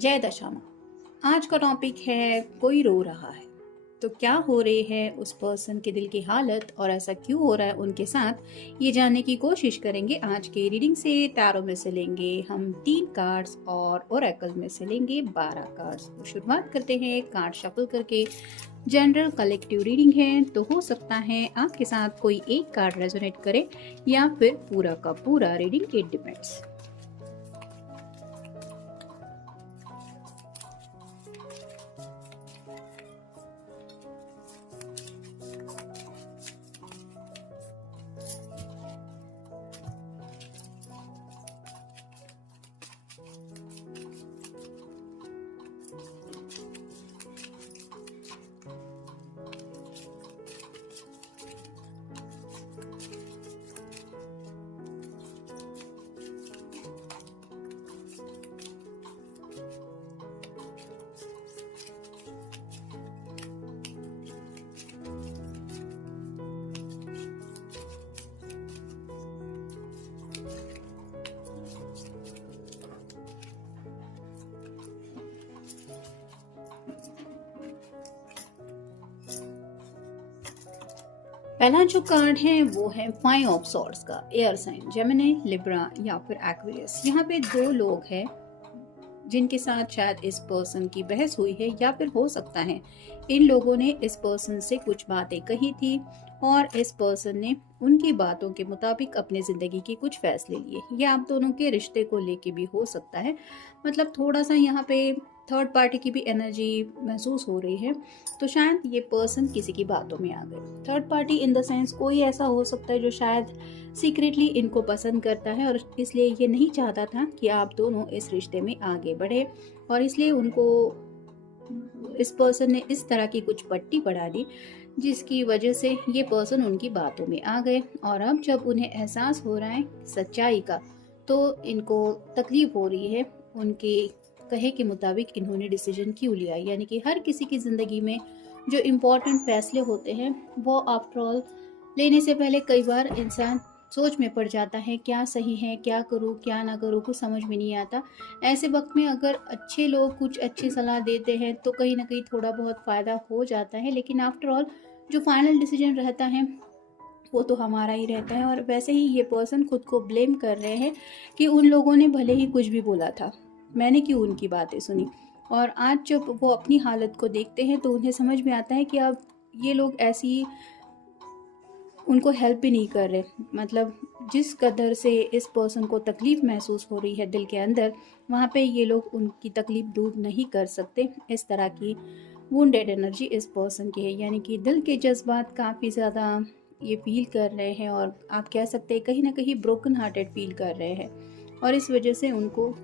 जय दशामा। आज का टॉपिक है कोई रो रहा है। तो क्या हो रही है उस पर्सन के दिल की हालत और ऐसा क्यों हो रहा है उनके साथ, ये जानने की कोशिश करेंगे आज के रीडिंग से। टैरो में से लेंगे हम 3 कार्ड्स और ओरेकल में से लेंगे 12 कार्ड्स। तो शुरुआत करते हैं कार्ड शफल करके। जनरल कलेक्टिव रीडिंग है, तो हो सकता है आपके साथ कोई एक कार्ड रेजोनेट करे या फिर पूरा का पूरा रीडिंग, इट डिपेंड्स। पहला जो कार्ड है वो है 5 ऑफ सॉर्ड्स का। एयर साइन जेमिनी, लिब्रा या फिर एक्वेरियस। यहाँ पे 2 लोग हैं जिनके साथ शायद इस पर्सन की बहस हुई है, या फिर हो सकता है इन लोगों ने इस पर्सन से कुछ बातें कही थी और इस पर्सन ने उनकी बातों के मुताबिक अपने जिंदगी के कुछ फैसले लिए। ये आप दोनों के रिश्ते को लेके भी हो सकता है। मतलब थोड़ा सा यहाँ पे थर्ड पार्टी की भी एनर्जी महसूस हो रही है। तो शायद ये पर्सन किसी की बातों में आ गए। Third party in the sense कोई ऐसा हो सकता है जो शायद सीक्रेटली इनको पसंद करता है और इसलिए ये नहीं चाहता था कि आप दोनों इस रिश्ते में आगे बढ़े, और इसलिए उनको इस पर्सन ने इस तरह की कुछ पट्टी पढ़ा दी जिसकी वजह से ये पर्सन उनकी बातों में आ गए। और अब जब उन्हें एहसास हो रहा है सच्चाई का, तो इनको तकलीफ हो रही है। उनके कहे के मुताबिक इन्होंने डिसीजन क्यों लिया, यानी कि हर किसी की ज़िंदगी में जो इम्पोर्टेंट फैसले होते हैं वो आफ्टर ऑल लेने से पहले कई बार इंसान सोच में पड़ जाता है क्या सही है, क्या करूँ क्या ना करूँ, कुछ समझ में नहीं आता। ऐसे वक्त में अगर अच्छे लोग कुछ अच्छी सलाह देते हैं तो कहीं ना कहीं थोड़ा बहुत फ़ायदा हो जाता है, लेकिन आफ्टर ऑल जो फाइनल डिसीजन रहता है वो तो हमारा ही रहता है। और वैसे ही ये पर्सन खुद को ब्लेम कर रहे हैं कि उन लोगों ने भले ही कुछ भी बोला था, मैंने क्यों उनकी बातें सुनी। और आज जब वो अपनी हालत को देखते हैं तो उन्हें समझ में आता है कि अब ये लोग ऐसी उनको हेल्प भी नहीं कर रहे। मतलब जिस कदर से इस पर्सन को तकलीफ़ महसूस हो रही है दिल के अंदर, वहाँ पे ये लोग उनकी तकलीफ़ दूर नहीं कर सकते। इस तरह की वुंडेड एनर्जी इस पर्सन की है, यानी कि दिल के जज्बात काफ़ी ज़्यादा ये फील कर रहे हैं, और आप कह सकते हैं कहीं ना कहीं ब्रोकन हार्टेड फील कर रहे हैं। और इस वजह से उनको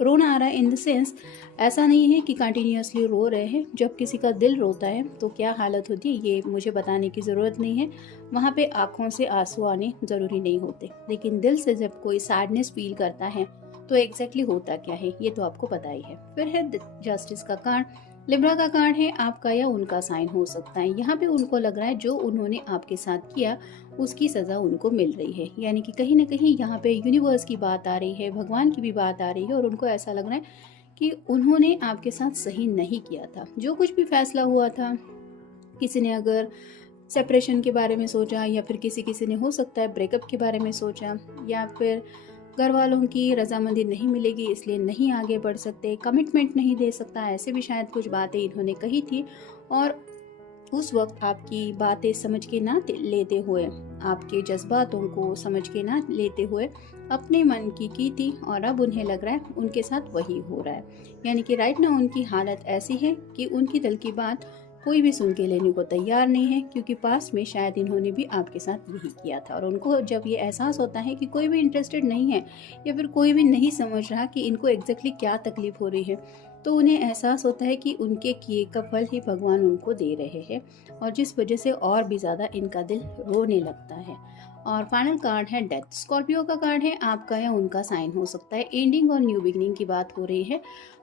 रोना आ रहा है। इन द सेंस ऐसा नहीं है कि कंटिन्यूसली रो रहे हैं। जब किसी का दिल रोता है तो क्या हालत होती है ये मुझे बताने की ज़रूरत नहीं है। वहाँ पे आँखों से आंसू आने ज़रूरी नहीं होते, लेकिन दिल से जब कोई सैडनेस फील करता है तो एग्जैक्टली होता क्या है ये तो आपको पता ही है। फिर है जस्टिस का कार्ड। लिब्रा का कार्ड है आपका या उनका साइन हो सकता है। यहाँ पे उनको लग रहा है जो उन्होंने आपके साथ किया उसकी सज़ा उनको मिल रही है, यानी कि कहीं ना कहीं यहाँ पे यूनिवर्स की बात आ रही है, भगवान की भी बात आ रही है, और उनको ऐसा लग रहा है कि उन्होंने आपके साथ सही नहीं किया था। जो कुछ भी फैसला हुआ था, किसी ने अगर सेपरेशन के बारे में सोचा, या फिर किसी किसी ने हो सकता है ब्रेकअप के बारे में सोचा, या फिर घर वालों की रजामंदी नहीं मिलेगी इसलिए नहीं आगे बढ़ सकते, कमिटमेंट नहीं दे सकता, ऐसे भी शायद कुछ बातें इन्होंने कही थी। और उस वक्त आपकी बातें समझ के ना लेते हुए, आपके जज्बातों को समझ के ना लेते हुए अपने मन की थी, और अब उन्हें लग रहा है उनके साथ वही हो रहा है। यानी कि राइट ना उनकी हालत ऐसी है कि उनकी दिल की बात कोई भी सुन के लेने को तैयार नहीं है, क्योंकि पास में शायद इन्होंने भी आपके साथ यही किया था। और उनको जब ये एहसास होता है कि कोई भी इंटरेस्टेड नहीं है, या फिर कोई भी नहीं समझ रहा कि इनको एग्जैक्टली क्या तकलीफ हो रही है, तो उन्हें एहसास होता है कि उनके किए का फल ही भगवान उनको दे रहे हैं, और जिस वजह से और भी ज़्यादा इनका दिल रोने लगता है। और फाइनल कार्ड है डेथ। स्कॉर्पियो का कार्ड है आपका या उनका साइन हो सकता है। एंडिंग और न्यू बिगनिंग की बात हो रही है।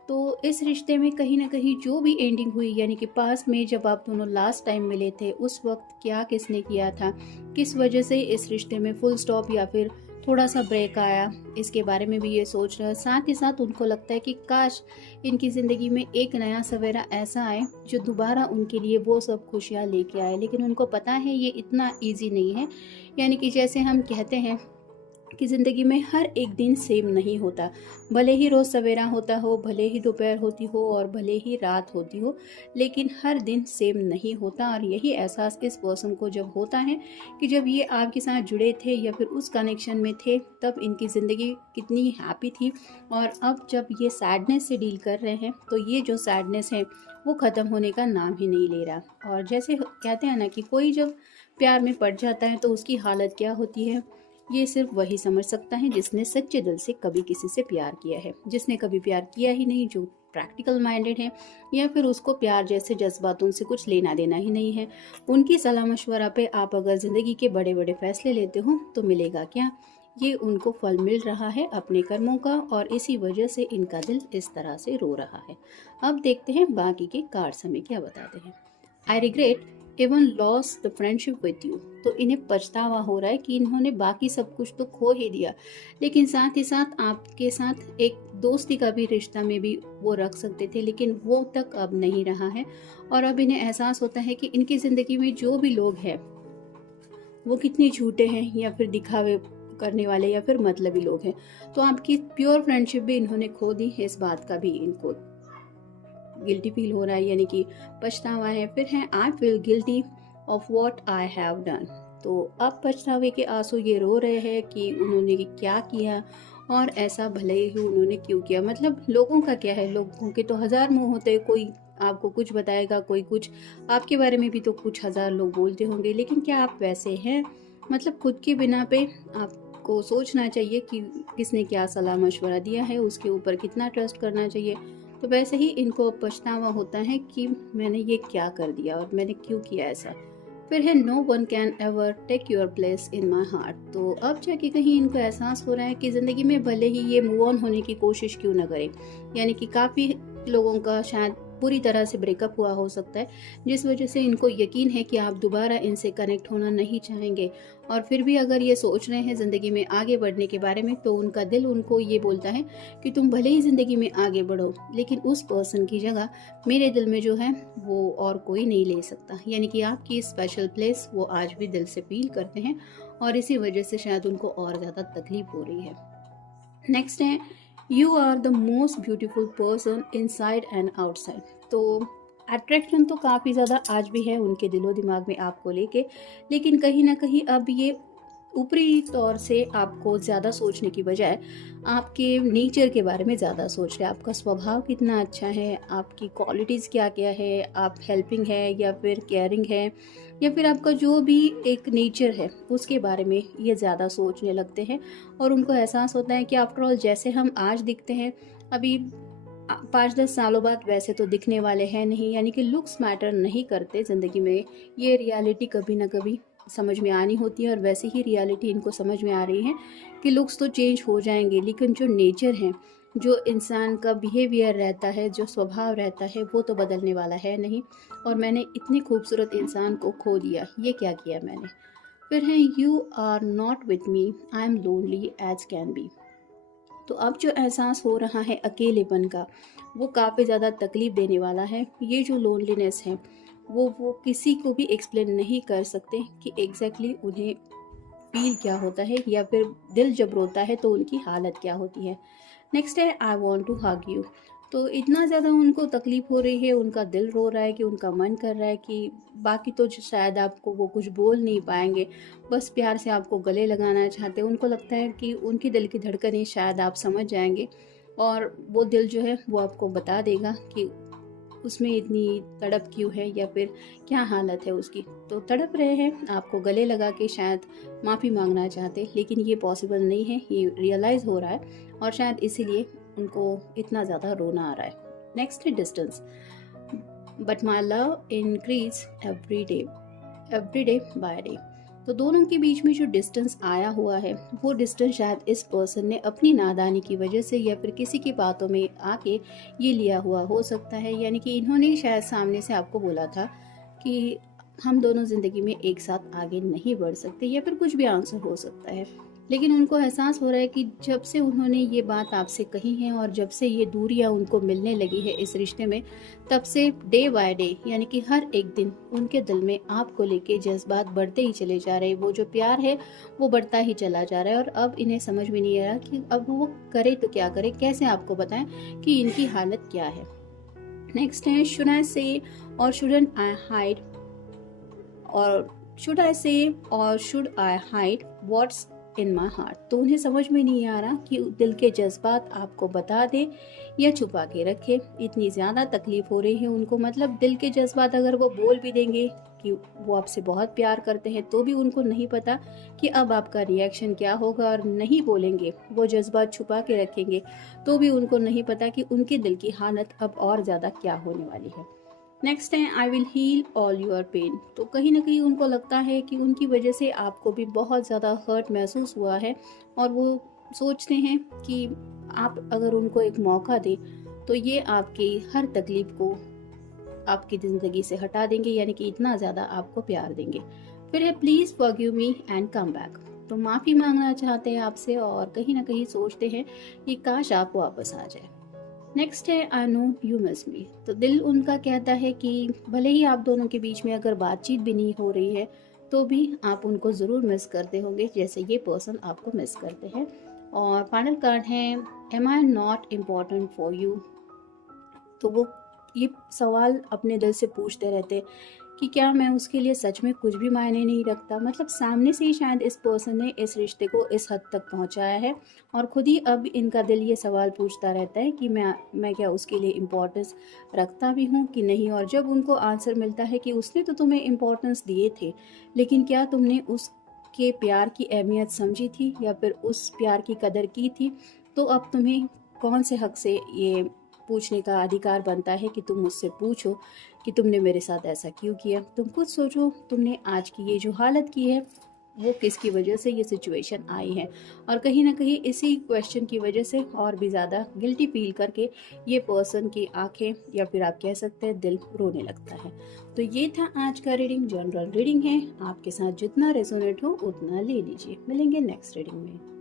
तो इस रिश्ते में कहीं ना कहीं जो भी एंडिंग हुई, यानी कि पास में जब आप दोनों लास्ट टाइम मिले थे उस वक्त क्या किसने किया था, किस वजह से इस रिश्ते में फुल स्टॉप या फिर थोड़ा सा ब्रेक आया, इसके बारे में भी ये सोच रहा है। साथ ही साथ उनको लगता है कि काश इनकी ज़िंदगी में एक नया सवेरा ऐसा आए जो दोबारा उनके लिए वो सब खुशियाँ लेके आए, लेकिन उनको पता है ये इतना ईजी नहीं है। यानी कि जैसे हम कहते हैं कि ज़िंदगी में हर एक दिन सेम नहीं होता, भले ही रोज़ सवेरा होता हो, भले ही दोपहर होती हो और भले ही रात होती हो, लेकिन हर दिन सेम नहीं होता। और यही एहसास इस पर्सन को जब होता है कि जब ये आपके साथ जुड़े थे या फिर उस कनेक्शन में थे, तब इनकी ज़िंदगी कितनी हैप्पी थी, और अब जब ये सैडनेस से डील कर रहे हैं तो ये जो सैडनेस है वो ख़त्म होने का नाम ही नहीं ले रहा। और जैसे कहते हैं ना कि कोई जब प्यार में पड़ जाता है तो उसकी हालत क्या होती है, ये सिर्फ वही समझ सकता है जिसने सच्चे दिल से कभी किसी से प्यार किया है। जिसने कभी प्यार किया ही नहीं, जो प्रैक्टिकल माइंडेड है, या फिर उसको प्यार जैसे जज्बातों से कुछ लेना देना ही नहीं है, उनकी सलाह मशवरा पे आप अगर ज़िंदगी के बड़े बड़े फैसले लेते हो तो मिलेगा क्या? ये उनको फल मिल रहा है अपने कर्मों का, और इसी वजह से इनका दिल इस तरह से रो रहा है। अब देखते हैं बाकी के कार्ड्स हमें क्या बताते हैं। I regret even loss the friendship with you. तो इन्हें पछतावा हो रहा है कि इन्होंने बाकी सब कुछ तो खो ही दिया, लेकिन साथ ही साथ आपके साथ एक दोस्ती का भी रिश्ता में भी वो रख सकते थे, लेकिन वो तक अब नहीं रहा है। और अब इन्हें एहसास होता है कि इनकी ज़िंदगी में जो भी लोग हैं वो कितने झूठे हैं, या फिर दिखावे करने वाले, या फिर मतलबी लोग हैं। तो आपकी प्योर फ्रेंडशिप भी इन्होंने खो दी, इस बात का भी इनको गिल्टी फील हो रहा है, यानी कि पछतावा है। फिर है I feel guilty of what I have done. तो अब पछतावे के आंसू ये रो रहे हैं कि उन्होंने क्या किया, और ऐसा भले ही उन्होंने क्यों किया। मतलब लोगों का क्या है, लोगों के तो हजार मुंह होते हैं, कोई आपको कुछ बताएगा, कोई कुछ, आपके बारे में भी तो कुछ हजार लोग बोलते होंगे, लेकिन क्या आप वैसे हैं? मतलब खुद के बिना पे आपको सोचना चाहिए कि किसने क्या सलाह मशवरा दिया है, उसके ऊपर कितना ट्रस्ट करना चाहिए। तो वैसे ही इनको पछतावा होता है कि मैंने ये क्या कर दिया और मैंने क्यों किया ऐसा। फिर है no one can ever take your place in my heart. तो अब जाके कहीं इनको एहसास हो रहा है कि ज़िंदगी में भले ही ये मूव ऑन होने की कोशिश क्यों ना करें। यानी कि काफ़ी लोगों का शायद पूरी तरह से ब्रेकअप हुआ हो सकता है, जिस वजह से इनको यकीन है कि आप दोबारा इनसे कनेक्ट होना नहीं चाहेंगे। और फिर भी अगर ये सोच रहे हैं ज़िंदगी में आगे बढ़ने के बारे में, तो उनका दिल उनको ये बोलता है कि तुम भले ही ज़िंदगी में आगे बढ़ो, लेकिन उस पर्सन की जगह मेरे दिल में जो है वो और कोई नहीं ले सकता। यानी कि आपकी स्पेशल प्लेस वो आज भी दिल से फील करते हैं, और इसी वजह से शायद उनको और ज़्यादा तकलीफ हो रही है। नेक्स्ट है you are the most beautiful person inside and outside. तो अट्रैक्शन तो काफ़ी ज़्यादा आज भी है उनके दिलो दिमाग में आपको लेके, लेकिन कहीं ना कहीं अब ये ऊपरी तौर से आपको ज़्यादा सोचने की बजाय आपके नेचर के बारे में ज़्यादा सोच रहे हैं। आपका स्वभाव कितना अच्छा है, आपकी क्वालिटीज़ क्या क्या है, आप हेल्पिंग है या फिर केयरिंग है, या फिर आपका जो भी एक नेचर है उसके बारे में ये ज़्यादा सोचने लगते हैं। और उनको एहसास होता है कि आफ्टर ऑल जैसे हम आज दिखते हैं, अभी 5-10 सालों बाद वैसे तो दिखने वाले हैं नहीं। यानी कि लुक्स मैटर नहीं करते ज़िंदगी में, ये रियलिटी कभी ना कभी समझ में आनी होती है। और वैसे ही रियलिटी इनको समझ में आ रही है कि लुक्स तो चेंज हो जाएंगे, लेकिन जो नेचर है, जो इंसान का बिहेवियर रहता है, जो स्वभाव रहता है, वो तो बदलने वाला है नहीं। और मैंने इतने खूबसूरत इंसान को खो दिया, ये क्या किया मैंने। फिर है you are not with me, I am lonely as can be. तो अब जो एहसास हो रहा है अकेलेपन का, वो काफ़ी ज़्यादा तकलीफ़ देने वाला है। ये जो लोनलीनेस है वो किसी को भी एक्सप्लेन नहीं कर सकते कि एग्जैक्टली उन्हें फील क्या होता है, या फिर दिल जब रोता है तो उनकी हालत क्या होती है। नेक्स्ट है I want to hug you. तो इतना ज़्यादा उनको तकलीफ़ हो रही है, उनका दिल रो रहा है कि उनका मन कर रहा है कि बाकी तो शायद आपको वो कुछ बोल नहीं पाएंगे, बस प्यार से आपको गले लगाना चाहते हैं। उनको लगता है कि उनकी दिल की धड़कनें शायद आप समझ जाएंगे, और वो दिल जो है वो आपको बता देगा कि उसमें इतनी तड़प क्यों है, या फिर क्या हालत है उसकी। तो तड़प रहे हैं, आपको गले लगा के शायद माफ़ी मांगना चाहते, लेकिन ये पॉसिबल नहीं है, ये रियलाइज़ हो रहा है, और शायद इसीलिए उनको इतना ज़्यादा रोना आ रहा है। नेक्स्ट है distance. But my love increase every day by day. तो दोनों के बीच में जो डिस्टेंस आया हुआ है, वो डिस्टेंस शायद इस पर्सन ने अपनी नादानी की वजह से या फिर किसी की बातों में आके ये लिया हुआ हो सकता है। यानी कि इन्होंने शायद सामने से आपको बोला था कि हम दोनों ज़िंदगी में एक साथ आगे नहीं बढ़ सकते, या फिर कुछ भी आंसर हो सकता है। लेकिन उनको एहसास हो रहा है कि जब से उन्होंने ये बात आपसे कही है और जब से ये दूरियां उनको मिलने लगी है इस रिश्ते में, तब से डे बाय डे यानी कि हर एक दिन उनके दिल में आपको लेके जज्बात बढ़ते ही चले जा रहे हैं। वो जो प्यार है वो बढ़ता ही चला जा रहा है और अब इन्हें समझ में नहीं आ रहा कि अब वो करे तो क्या करे, कैसे आपको बताएं कि इनकी हालत क्या है। नेक्स्ट है शुड आई से और शुडंट आई हाइड, और शुड आई से और should I hide what's in my heart. तो उन्हें समझ में नहीं आ रहा कि दिल के जज्बात आपको बता दे या छुपा के रखे। इतनी ज़्यादा तकलीफ हो रही है उनको, मतलब दिल के जज्बात अगर वो बोल भी देंगे कि वो आपसे बहुत प्यार करते हैं तो भी उनको नहीं पता कि अब आपका रिएक्शन क्या होगा, और नहीं बोलेंगे, वो जज्बात छुपा के रखेंगे तो भी उनको नहीं पता कि उनके दिल की हालत अब और ज़्यादा क्या होने वाली है। नेक्स्ट है I will heal all your pain. तो कहीं ना कहीं उनको लगता है कि उनकी वजह से आपको भी बहुत ज़्यादा हर्ट महसूस हुआ है और वो सोचते हैं कि आप अगर उनको एक मौका दें तो ये आपकी हर तकलीफ को आपकी ज़िंदगी से हटा देंगे, यानी कि इतना ज़्यादा आपको प्यार देंगे। फिर है please forgive me and come back. तो माफ़ी मांगना चाहते हैं आपसे और कहीं ना कहीं सोचते हैं कि काश आप वापस आ जाए। नेक्स्ट है आई नो यू मिस मी। तो दिल उनका कहता है कि भले ही आप दोनों के बीच में अगर बातचीत भी नहीं हो रही है तो भी आप उनको ज़रूर मिस करते होंगे जैसे ये पर्सन आपको मिस करते हैं। और फाइनल कार्ड है am I not important for you. तो वो ये सवाल अपने दिल से पूछते रहते कि क्या मैं उसके लिए सच में कुछ भी मायने नहीं रखता। मतलब सामने से ही शायद इस पर्सन ने इस रिश्ते को इस हद तक पहुंचाया है और खुद ही अब इनका दिल ये सवाल पूछता रहता है कि मैं क्या उसके लिए इम्पोर्टेंस रखता भी हूँ कि नहीं। और जब उनको आंसर मिलता है कि उसने तो तुम्हें इम्पोर्टेंस दिए थे, लेकिन क्या तुमने उसके प्यार की अहमियत समझी थी या फिर उस प्यार की कदर की थी, तो अब तुम्हें कौन से हक से ये पूछने का अधिकार बनता है कि तुम मुझसे पूछो कि तुमने मेरे साथ ऐसा क्यों किया। तुम खुद सोचो, तुमने आज की ये जो हालत की है वो किसकी वजह से ये सिचुएशन आई है। और कहीं ना कहीं इसी क्वेश्चन की वजह से और भी ज़्यादा गिल्टी फील करके ये पर्सन की आंखें या फिर आप कह सकते हैं दिल रोने लगता है। तो ये था आज का रीडिंग, जनरल रीडिंग है, आपके साथ जितना रेजोनेट हो उतना ले लीजिए। मिलेंगे नेक्स्ट रीडिंग में।